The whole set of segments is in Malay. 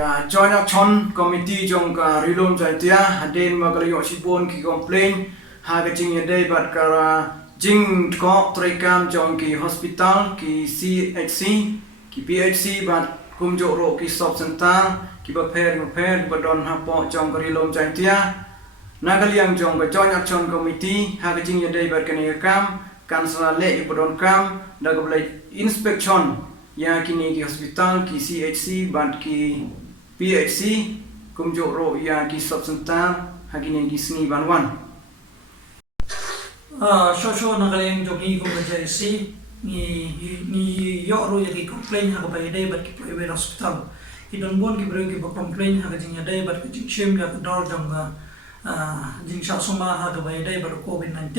Ka join action committee jong ka rilom jaitia haden magalayo sibon ki complain ha ka jing yade bat kara jing ko trekam jong ki hospital ki CHC ki PHC bat kumjo ro ki stop center ki ba pher badon ha po jong ka rilom jaitia nagaliang jong ka join action committee ha ka jing yade bat kani kam kansala le badon kam dagablai inspection ya kini ki hospital ki CHC bat ki PHC kumjo ro ya ki subcenter hagini ki sni banwan shosho nagaleng jogi ko JC ni yo ro ya ki complain ha ba ide bat ki private hospital idon bon ki bro ki ba complain ha jing ya dai bat ki chem ya dor jang ga jing sha suma ha ba ide bat COVID-19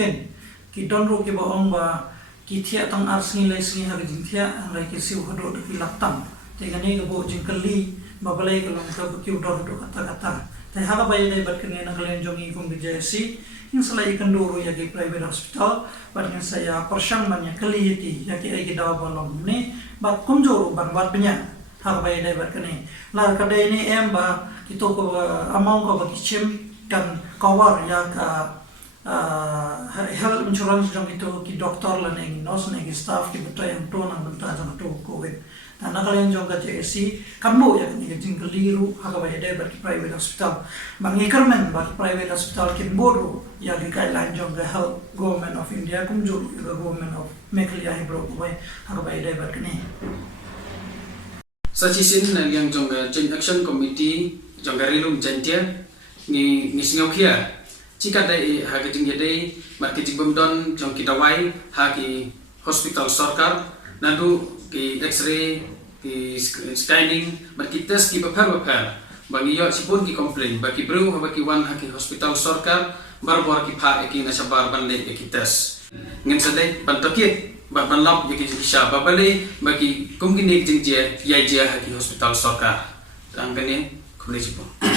ki don ro ki ba ong ba ki thia tang ar sni lai sni ha jing thia lai ki siu hodo ki laktam te gani ga bo jing kali babalai kalau kita bukti udah kata-kata. Tapi hal apa yang dapat kena kalian jongi kum BJC, yang selain ikan dulu ya di private hospital, bahkan saya persang banyak kali itu, ya kita dawa balong ni, bat kumjoro ban bat banyak hal apa yang dapat kena. Lalu kadang ini bah kita ko among ko bagi cem kan kawar ya ka health insurance jong itu ki doktor lah neng nurse neng staff ki betul yang tuh nang bentar jong tu COVID. Nah, kalian juga JSC kamu ya kan jing keliru haka bayar dari bagi private hospital mengikarmen bagi private hospital kin bodo ya di guideline juga health government of India kumjur juga government of Meghalaya hibro kubai haka bayar dari bagi ni. Sajisin yang juga joint action committee juga rilum jantia ni singapura jika dari haka jing jadi marketing bumdon jong kita wai haki hospital sarkar nadu ki X-ray, ki scanning, bagi tes ki bapar, bagi yo sipun ki komplain, bagi bro bagi wan haki hospital sarkar, bar ki pha ki nasabar ban le ki tes. Ngin sadai ban tokit, ban lop ki sha babale bagi kumgini jing je yai je haki hospital sarkar. Angkane kumle sipun.